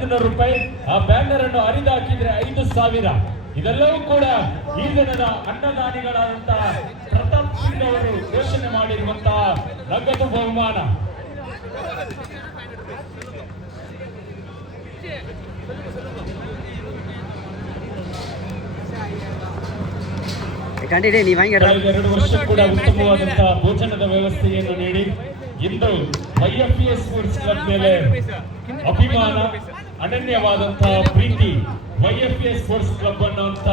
500 ರೂಪಾಯಿ. ಆ ಬ್ಯಾನರ್ ಅನ್ನು ಹರಿದಾಕಿದ್ರೆ 5,000. ಇದೆಲ್ಲವೂ ಕೂಡ ಈ ದಿನದ ಅನ್ನದಾನಿಗಳಾದಂತಹ ಪ್ರತಾಪ್ ಸಿಂಗ್ ಅವರು ಘೋಷಣೆ ಮಾಡಿರುವಂತಹ ನಗದು ಬಹುಮಾನ. ಎರಡು ವರ್ಷ ಕೂಡ ಉತ್ತಮವಾದಂತಹ ಭೋಜನದ ವ್ಯವಸ್ಥೆಯನ್ನು ನೀಡಿ ಇಂದು YFES ಸ್ಪೋರ್ಟ್ಸ್ ಕ್ಲಬ್ ಮೇಲೆ ಅಭಿಮಾನ, ಅನನ್ಯವಾದಂತಹ ಪ್ರೀತಿ, YFES ಸ್ಪೋರ್ಟ್ಸ್ ಕ್ಲಬ್ ಅನ್ನುವಂತ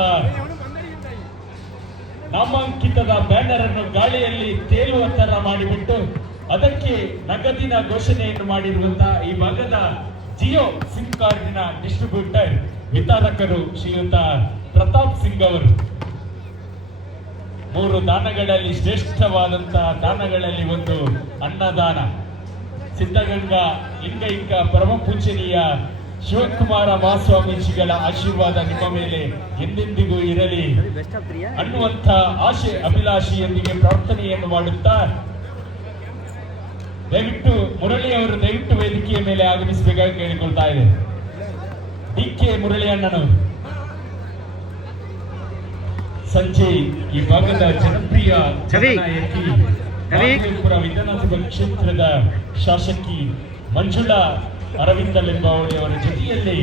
ನಾಮಾಂಕಿತದ ಬ್ಯಾನರ್ ಅನ್ನು ಗಾಳಿಯಲ್ಲಿ ತೇಲುವ ತರ ಮಾಡಿಬಿಟ್ಟು ಅದಕ್ಕೆ ನಗದಿನ ಘೋಷಣೆಯನ್ನು ಮಾಡಿರುವಂತಹ ಈ ಭಾಗದ ಜಿಯೋ ಸಿಮ್ ಕಾರ್ಡಿನ ಡಿಸ್ಟ್ರಿಬ್ಯೂಟರ್ ವಿತರಕರು ಶ್ರೀಯುತ ಪ್ರತಾಪ್ ಸಿಂಗ್ ಅವರು. 3 ದಾನಗಳಲ್ಲಿ ಶ್ರೇಷ್ಠವಾದಂತಹ ದಾನಗಳಲ್ಲಿ ಒಂದು ಅನ್ನದಾನ. ಸಿದ್ಧಗಂಗಾ ಲಿಂಗೈಕ್ಯ ಪರಮ ಪೂಜನೀಯ ಶಿವಕುಮಾರ ಮಹಾಸ್ವಾಮೀಜಿಗಳ ಆಶೀರ್ವಾದ ನಿಮ್ಮ ಮೇಲೆ ಎಂದೆಂದಿಗೂ ಇರಲಿ ಅನ್ನುವಂಥ ಆಶೆ ಅಭಿಲಾಷೆಯೊಂದಿಗೆ ಪ್ರಾರ್ಥನೆಯನ್ನು ಮಾಡುತ್ತಾ ದಯವಿಟ್ಟು ಮುರಳಿ ಅವರು ದಯವಿಟ್ಟು ವೇದಿಕೆಯ ಮೇಲೆ ಆಗಮಿಸಬೇಕಾಗಿ ಕೇಳಿಕೊಳ್ತಾ ಇದೆ. DK ಮುರಳಿ ಅಣ್ಣನು ಸಂಜೆ ಈ ಭಾಗದ ಜನಪ್ರಿಯ ಜನನಾಯಕಿ ಮಹದೇವಪುರ ವಿಧಾನಸಭಾ ಕ್ಷೇತ್ರದ ಶಾಸಕಿ ಮಂಜುಳಾ ಅರವಿಂದ ಲಿಂಬಾವಳಿ ಅವರ ಜೊತೆಯಲ್ಲಿ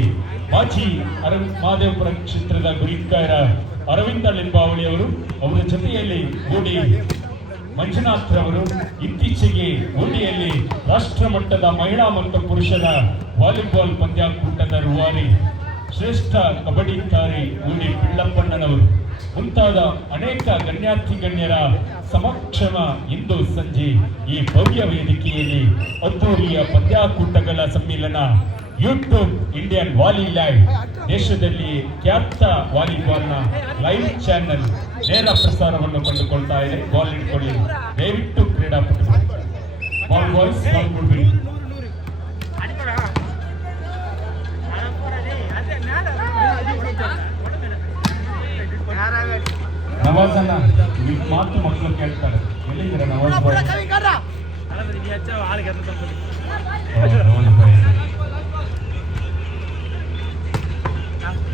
ಮಾಜಿ ಮಹದೇವಪುರ ಕ್ಷೇತ್ರದ ಗುರಿಕಾರ ಅರವಿಂದ ಲಿಂಬಾವಳಿ ಅವರು ಅವರ ಜೊತೆಯಲ್ಲಿ ಓಡಿ ಮಂಜುನಾಥ್ ರವರು ಇತ್ತೀಚೆಗೆ ಓಡಿಯಲ್ಲಿ ರಾಷ್ಟ್ರ ಮಟ್ಟದ ಮಹಿಳಾ ಮತ್ತು ಪುರುಷರ ವಾಲಿಬಾಲ್ ಪಂದ್ಯಾಕೂಟದ ರೂವಾರಿ, ಶ್ರೇಷ್ಠ ಕಬಡ್ಡಿ ತಾರೆ ಓಡಿ ಪಿಳ್ಳಪ್ಪಣ್ಣನವರು ಮುಂತಾದ ಅನೇಕ ಗಣ್ಯಾತಿ ಗಣ್ಯರ ಸಮಕ್ಷಮ ಇಂದು ಸಂಜೆ ಈ ಭವ್ಯ ವೇದಿಕೆಯಲ್ಲಿ ಅದ್ದೂರಿಯ ಪಂದ್ಯಾಕೂಟಗಳ ಸಮ್ಮಿಲನ ಯೂಟ್ಯೂಬ್ ಇಂಡಿಯನ್ ವಾಲಿ ಲೈವ್ ದೇಶದಲ್ಲಿ ಖ್ಯಾತ ವಾಲಿಬಾಲ್ನ ಲೈವ್ ಚಾನೆಲ್ ನೇರ ಪ್ರಸಾರವನ್ನು ಕಂಡುಕೊಳ್ತಾ ಇದೆ. ಬಾಲ್ ಇಟ್ಕೊಳ್ಳಿ ದಯವಿಟ್ಟು ಕ್ರೀಡಾಪಟುಗಳು. ಬಾಲ್ ಬಾಯ್ಸ್ ಬಾಲ್ ಕೊಡ್ಬೇಡಿ. ನವಾಜ್ ಅನ್ನ ಮಾತು ಮಕ್ಕಳು ಕೇಳ್ತಾರೆ. ಎಲ್ಲಿದ್ದೀರಾ ನವಾಜ್ ಬಾಯ್?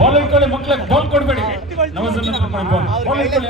ಬಾಲ್ ಇಟ್ಕೊಳ್ಳಿ ಮಕ್ಕಳಿಗೆ, ಬಾಲ್ ಕೊಡ್ಬೇಡಿ. ನವಾಜ್ ಅನ್ನ ಬಾಲ್ ಇಟ್ಕೊಳ್ಳಿ.